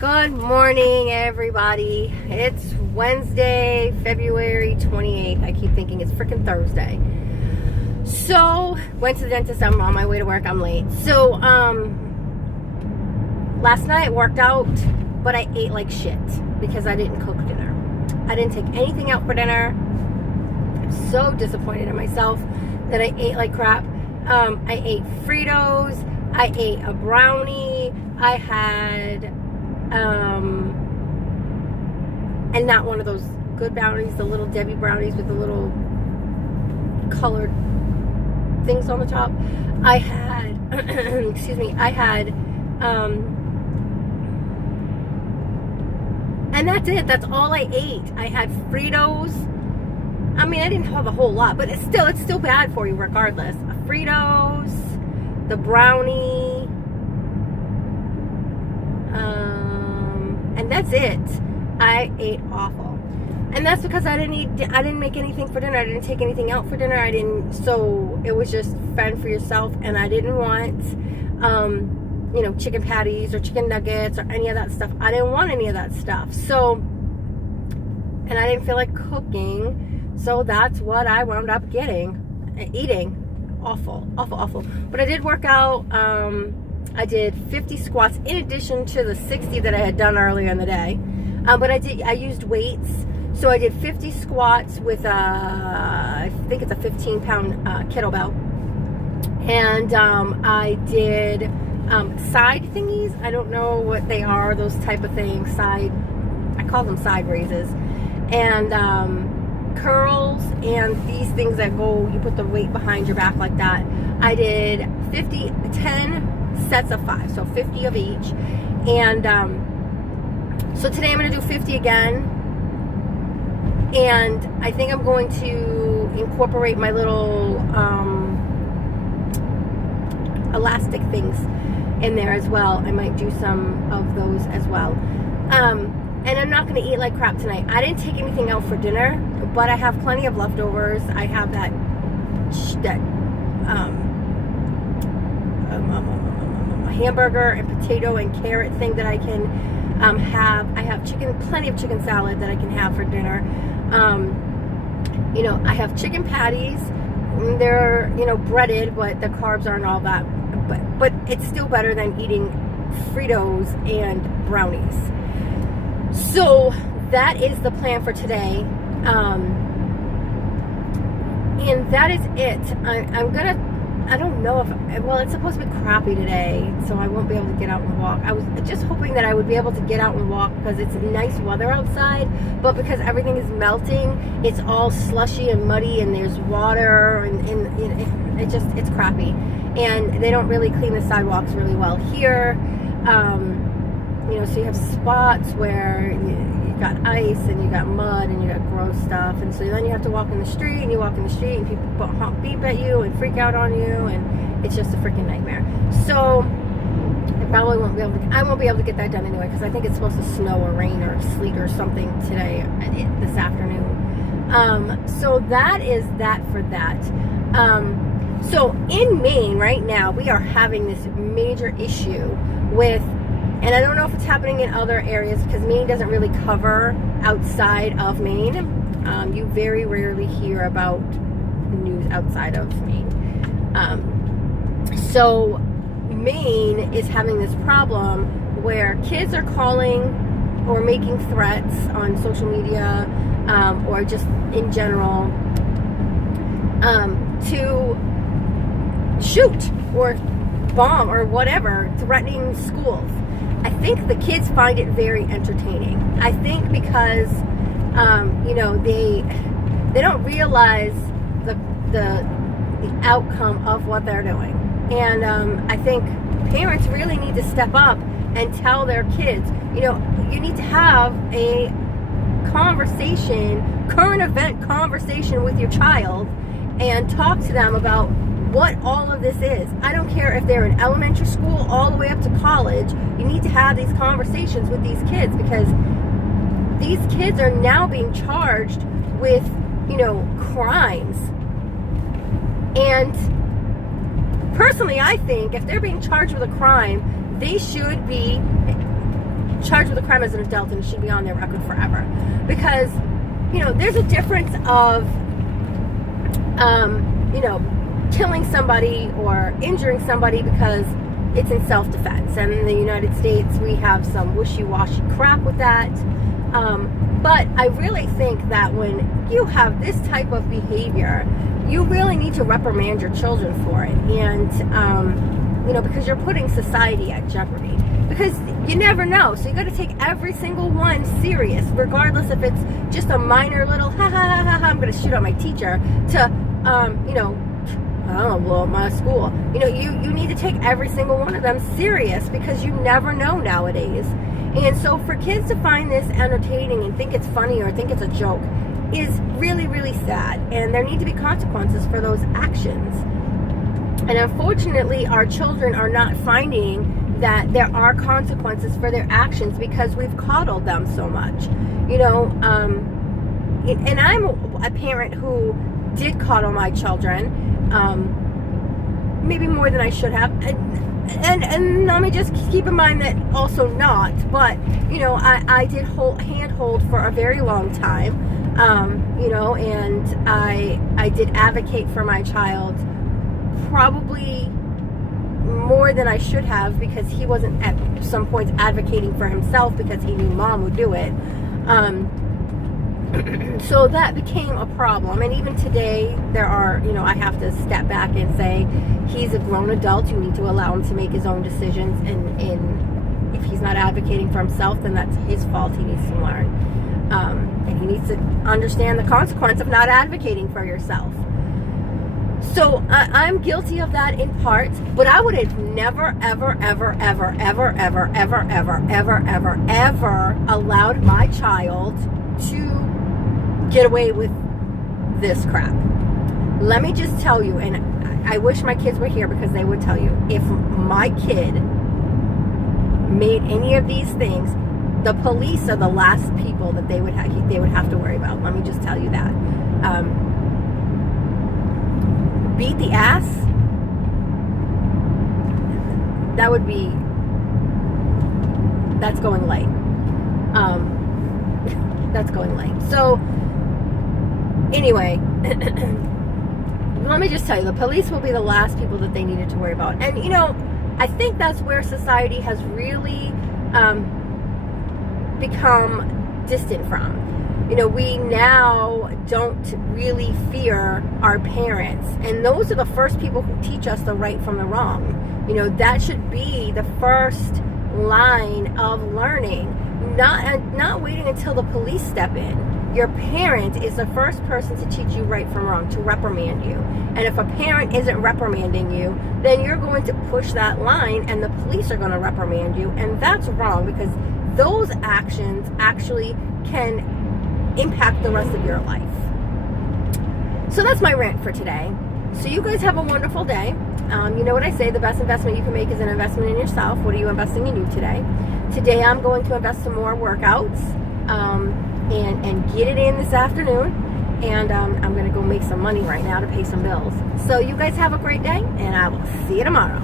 Good morning, everybody. It's Wednesday, February 28th. I keep thinking it's freaking Thursday. So, went to the dentist. I'm on my way to work. I'm late. So, last night worked out, but I ate like shit because I didn't cook dinner. I didn't take anything out for dinner. I'm so disappointed in myself that I ate like crap. I ate Fritos. I ate a brownie. I had and not one of those good brownies, the little Debbie brownies with the little colored things on the top. I had excuse me, I had and that's it. That's all I ate. I had Fritos. I mean, I didn't have a whole lot, but it's still bad for you regardless. Fritos, the brownie, and that's it. I ate awful, and that's because I didn't make anything for dinner. I didn't take anything out for dinner. So it was just fend for yourself, and I didn't want, chicken patties or chicken nuggets or any of that stuff. I didn't want any of that stuff. So, and I didn't feel like cooking, so that's what I wound up eating. Awful. But I did work out. I did 50 squats in addition to the 60 that I had done earlier in the day. But I used weights. So I did 50 squats with I think it's a 15-pound kettlebell. And I did side thingies. I don't know what they are, those type of things. I call them side raises. And curls and these things that you put the weight behind your back like that. I did 10 sets of 5, so 50 of each. And so today I'm going to do 50 again, and I think I'm going to incorporate my little elastic things in there as well. I might do some of those as well. And I'm not going to eat like crap tonight. I didn't take anything out for dinner, but I have plenty of leftovers. I have that hamburger and potato and carrot thing that I can have. I have plenty of chicken salad that I can have for dinner. I have chicken patties. They're, breaded, but the carbs aren't all that. But it's still better than eating Fritos and brownies. So that is the plan for today. And that is it. I don't know it's supposed to be crappy today, so I won't be able to get out and walk. I was just hoping that I would be able to get out and walk because it's nice weather outside, but because everything is melting, it's all slushy and muddy, and there's water, and it's crappy. And they don't really clean the sidewalks really well here. So you have spots where you got ice and you got mud and you got gross stuff, and so then you have to walk in the street, and people beep at you and freak out on you, and it's just a freaking nightmare. So I won't be able to get that done anyway, because I think it's supposed to snow or rain or sleet or something today, this afternoon. So that is that for that. So in Maine right now, we are having this major issue with, and I don't know if it's happening in other areas because Maine doesn't really cover outside of Maine. You very rarely hear about news outside of Maine. So Maine is having this problem where kids are calling or making threats on social media or just in general to shoot or bomb or whatever, threatening schools. I think the kids find it very entertaining. I think because, they don't realize the outcome of what they're doing. And I think parents really need to step up and tell their kids, you need to have a current event conversation with your child and talk to them about what all of this is. I don't care if they're in elementary school all the way up to college. You need to have these conversations with these kids, because these kids are now being charged with, crimes. And personally, I think if they're being charged with a crime, they should be charged with a crime as an adult, and it should be on their record forever. Because, there's a difference of, killing somebody or injuring somebody because it's in self-defense. And in the United States, we have some wishy-washy crap with that. But I really think that when you have this type of behavior, you really need to reprimand your children for it. And, because you're putting society at jeopardy. Because you never know. So you got to take every single one serious, regardless if it's just a minor little, I'm going to shoot at my teacher, to, I don't know, blow up my school. You need to take every single one of them serious, because you never know nowadays. And so for kids to find this entertaining and think it's funny or think it's a joke is really, really sad. And there need to be consequences for those actions. And unfortunately, our children are not finding that there are consequences for their actions because we've coddled them so much. And I'm a parent who did coddle my children, maybe more than I should have. And let me just keep in mind that also not, but, I did handhold for a very long time, and I did advocate for my child probably more than I should have, because he wasn't at some points advocating for himself because he knew mom would do it. So that became a problem. And even today, there are, I have to step back and say, he's a grown adult. You need to allow him to make his own decisions. And if he's not advocating for himself, then that's his fault. He needs to learn. And he needs to understand the consequence of not advocating for yourself. So I'm guilty of that in part, but I would have never, ever, ever, ever, ever, ever, ever, ever, ever, ever, ever allowed my child to get away with this crap. Let me just tell you, and I wish my kids were here because they would tell you, if my kid made any of these things, the police are the last people that they would have to worry about. Let me just tell you that. Beat the ass, that's going light. That's going light. So anyway, let me just tell you, the police will be the last people that they needed to worry about. And I think that's where society has really become distant from. We now don't really fear our parents, and those are the first people who teach us the right from the wrong. That should be the first line of learning, not waiting until the police step in. Your parent is the first person to teach you right from wrong, to reprimand you. And if a parent isn't reprimanding you, then you're going to push that line, and the police are going to reprimand you, and that's wrong, because those actions actually can impact the rest of your life. So that's my rant for today. So you guys have a wonderful day. You know what I say, the best investment you can make is an investment in yourself. What are you investing in you today? Today I'm going to invest some more workouts and get it in this afternoon. And I'm going to go make some money right now to pay some bills. So you guys have a great day, and I will see you tomorrow.